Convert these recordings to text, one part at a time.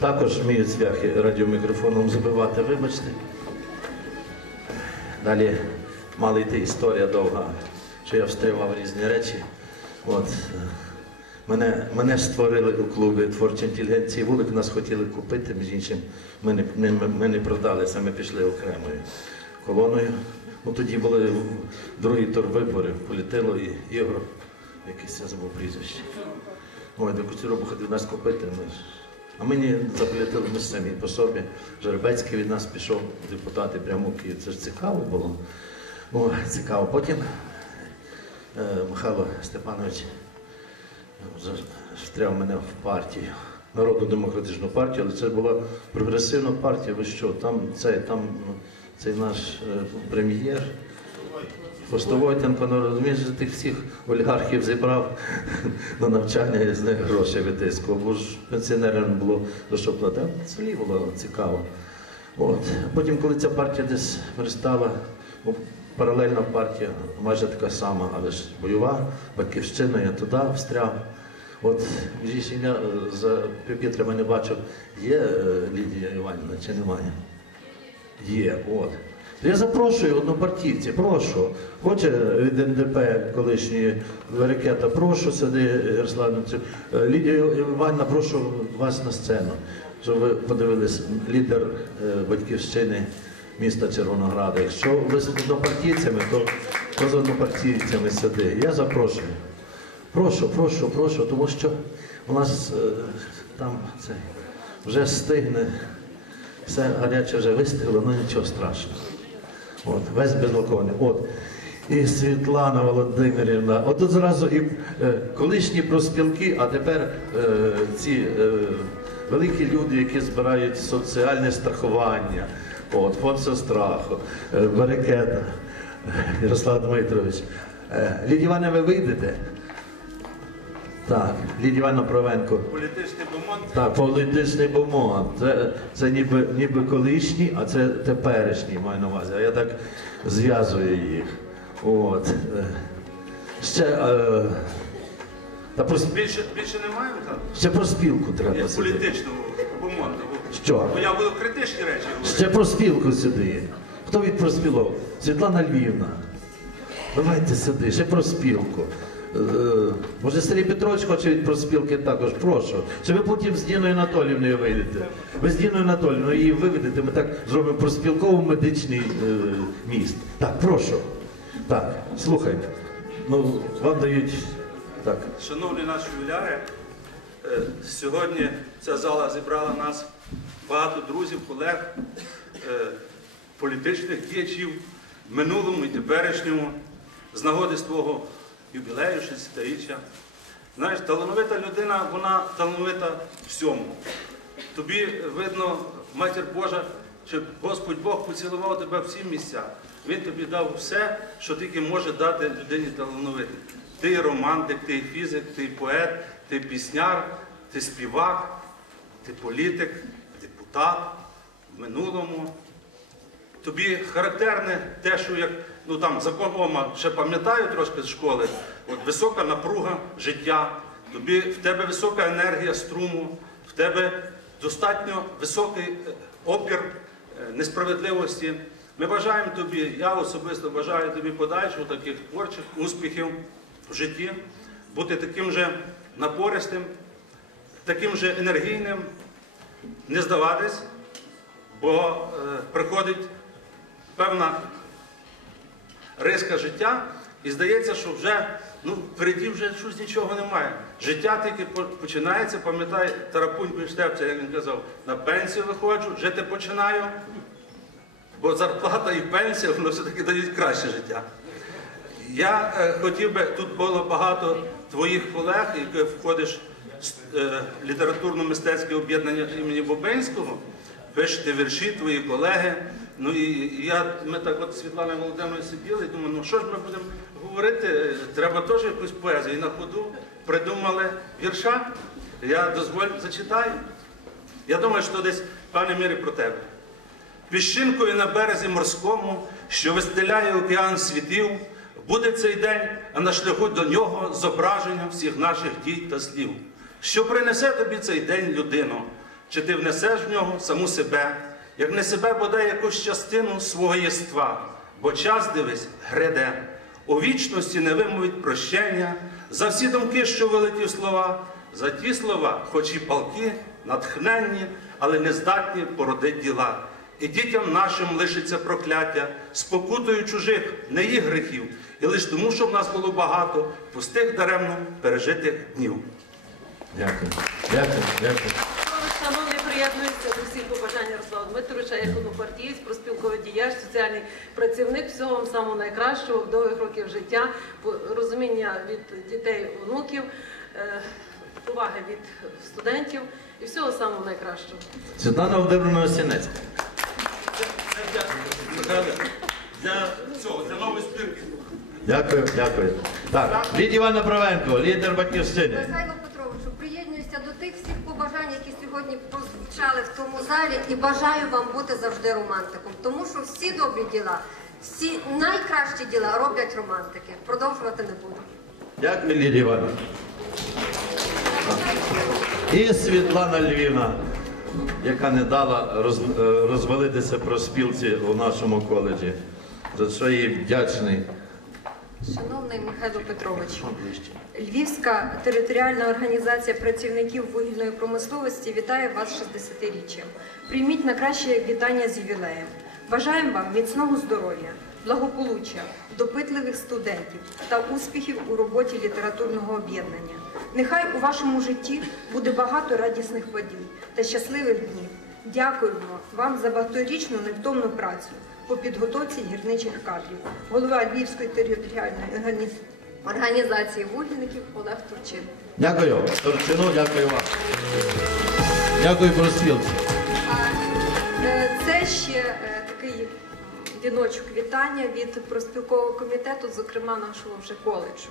Також вміють цвяхи радіомікрофоном забивати, вибачте. Далі мала йти історія довга, що я встривав різні речі. От, мене, мене ж створили у клубі творчої інтелігенції вулик, нас хотіли купити, між іншим, ми не, не, ми не продали, саме пішли окремою колоною. Ну, тоді були другий тур виборів, політило і Ігор, якийсь я забув прізвище. Ой, до Куцюробу хотів нас купити. Ми ж. А мені заплатили ми самі по собі. Жеребецький від нас пішов, депутати прямо в Київ. Це ж цікаво було. О, цікаво. Потім е, Михайло Степанович встряв мене в партію. Народну демократичну партію, але це була прогресивна партія. Ви що? Там цей, там ну, цей наш е, прем'єр. Постовойтенко, ну розумієш, що тих всіх олігархів зібрав на навчання і з них гроші витискував, бо ж пенсіонерам не було за що платити. Це лі було цікаво. От. Потім, коли ця партія десь перестала, паралельна партія, майже така сама, але ж бойова, батьківщина, я туди встряв. От я е, за півпітрами не бачив, є е, Лідія Іванівна чи немає? Є, от. Я запрошую однопартійці, прошу. Хоче від НДП колишньої Верекета, прошу сюди, Ярославницю. Е, Лідія Іванівна, прошу вас на сцену, щоб ви подивились, лідер е, батьківщини міста Червонограда. Якщо ви з однопартійцями, то, то з однопартійцями сюди. Я запрошую. Прошу, прошу, прошу, тому що у нас е, там це вже стигне. Все гаряче вже вистигло, ну нічого страшного. От, весь безалкогольний. От. І Світлана Володимирівна, от тут зразу і е, колишні проспілки, а тепер е, ці е, великі люди, які збирають соціальне страхування, от, фонд страху, е, Берекета, е, Ярослав Дмитрович. Е, Лідія ви вийдете? Так, Лідія Івановна Провенко. Політичний бомонд. Так, політичний бумаг. Це, це ніби, ніби колишній, а це теперішній маю на увазі. А я так зв'язую їх. От. Ще, е, та про, Більше, більше немає, Михайло? ще про спілку треба Є сюди. політичного бомонду. Що? Бо я буду критичні речі говорити. Ще про спілку сюди. Хто від проспілок? Світлана Львівна. Давайте сюди, ще про спілку. Е, Може, Сергій Петрович хоче від проспілки також, прошу. Чи ви потім з Діною Анатоліївною вийдете? Ви з Діною Анатоліївною її виведете, ми так зробимо проспілково-медичний е, міст. Так, прошу. Так, слухайте. Ну, вам дають. Так. Шановні наші ювіляри, е, сьогодні ця зала зібрала нас багато друзів, колег, е, політичних діячів минулому і теперішньому, з нагоди з твого юбілею 60-річчя. Знаєш, талановита людина, вона талановита всьому. Тобі видно, матір Божа, що Господь Бог поцілував тебе всі місця. Він тобі дав все, що тільки може дати людині талановитій. Ти романтик, ти фізик, ти поет, ти пісняр, ти співак, ти політик, депутат в минулому. Тобі характерне те, що як ну там закон Ома ще пам'ятаю трошки з школи, от висока напруга життя, тобі в тебе висока енергія струму, в тебе достатньо високий е, опір е, несправедливості. Ми бажаємо тобі, я особисто бажаю тобі подальшого таких творчих успіхів в житті, бути таким же напористим, таким же енергійним, не здаватись, бо е, приходить певна риска життя, і здається, що вже ну, впереді вже щось нічого немає. Життя тільки починається, пам'ятай Тарапунько і як він казав, на пенсію виходжу, жити починаю, бо зарплата і пенсія воно все-таки дають краще життя. Я е, хотів би, тут було багато твоїх колег, які входиш в е, літературно-мистецьке об'єднання імені Бобинського, пишете вірші, твої колеги. Ну і я, ми так от з Світланою сиділи і думали, ну що ж ми будемо говорити, треба теж якусь поезію. І на ходу придумали вірша. Я дозволь зачитаю. Я думаю, що десь в певній мірі про тебе. Піщинкою на березі морському, що вистеляє океан світів, буде цей день, а на шляху до нього зображення всіх наших дій та слів. Що принесе тобі цей день людину? чи ти внесеш в нього саму себе, як не себе бодай якусь частину свого єства, бо час дивись гряде. У вічності не вимовить прощення за всі думки, що вилетів слова, за ті слова, хоч і палки, натхненні, але не здатні породить діла. І дітям нашим лишиться прокляття, спокутою чужих, не їх гріхів, і лиш тому, що в нас було багато пустих даремно пережитих днів. Дякую. Дякую, дякую. Приєднуюся до всіх побажань Ярослава Дмитровича, як однопартієць, проспілковий діяч, соціальний працівник. Всього вам самого найкращого, довгих років життя, розуміння від дітей, онуків, е, поваги від студентів і всього самого найкращого. Світлана. Це для, для цього, для нової спілки. Дякую, дякую. Так, Лідія Івана Правенко, лідер батьківщини. Побажань, які сьогодні прозвучали в цьому залі, і бажаю вам бути завжди романтиком, тому що всі добрі діла, всі найкращі діла роблять романтики. Продовжувати не буду. Дякую, Лідія Івановна. І Світлана Львівна, яка не дала роз, е, розвалитися про спілці у нашому коледжі. За що їй вдячний. Шановний Михайло Петрович, Львівська територіальна організація працівників вугільної промисловості вітає вас з 60-річчям. Прийміть на краще вітання з ювілеєм. Бажаємо вам міцного здоров'я, благополуччя, допитливих студентів та успіхів у роботі літературного об'єднання. Нехай у вашому житті буде багато радісних подій та щасливих днів. Дякуємо вам за багаторічну невтомну працю по підготовці гірничих кадрів. Голова Львівської територіальної організ- організації вугільників Олег Турчин. Дякую. Торчину, дякую вам. Дякую про спілці. Е, Це ще е, такий віночок вітання від проспілкового комітету, зокрема нашого вже коледжу.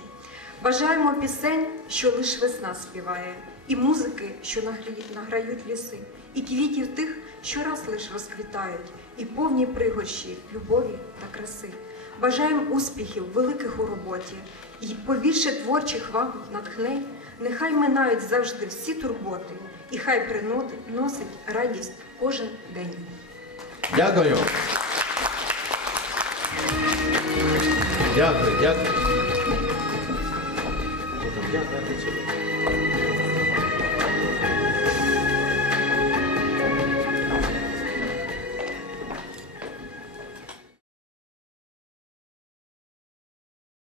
Бажаємо пісень, що лиш весна співає, і музики, що награють ліси, і квітів тих, що раз лиш розквітають, і повні пригощі любові та краси. Бажаємо успіхів великих у роботі, і побільше творчих вам натхнень. Нехай минають завжди всі турботи, і хай приносить радість кожен день. Дякую. Дякую, дякую.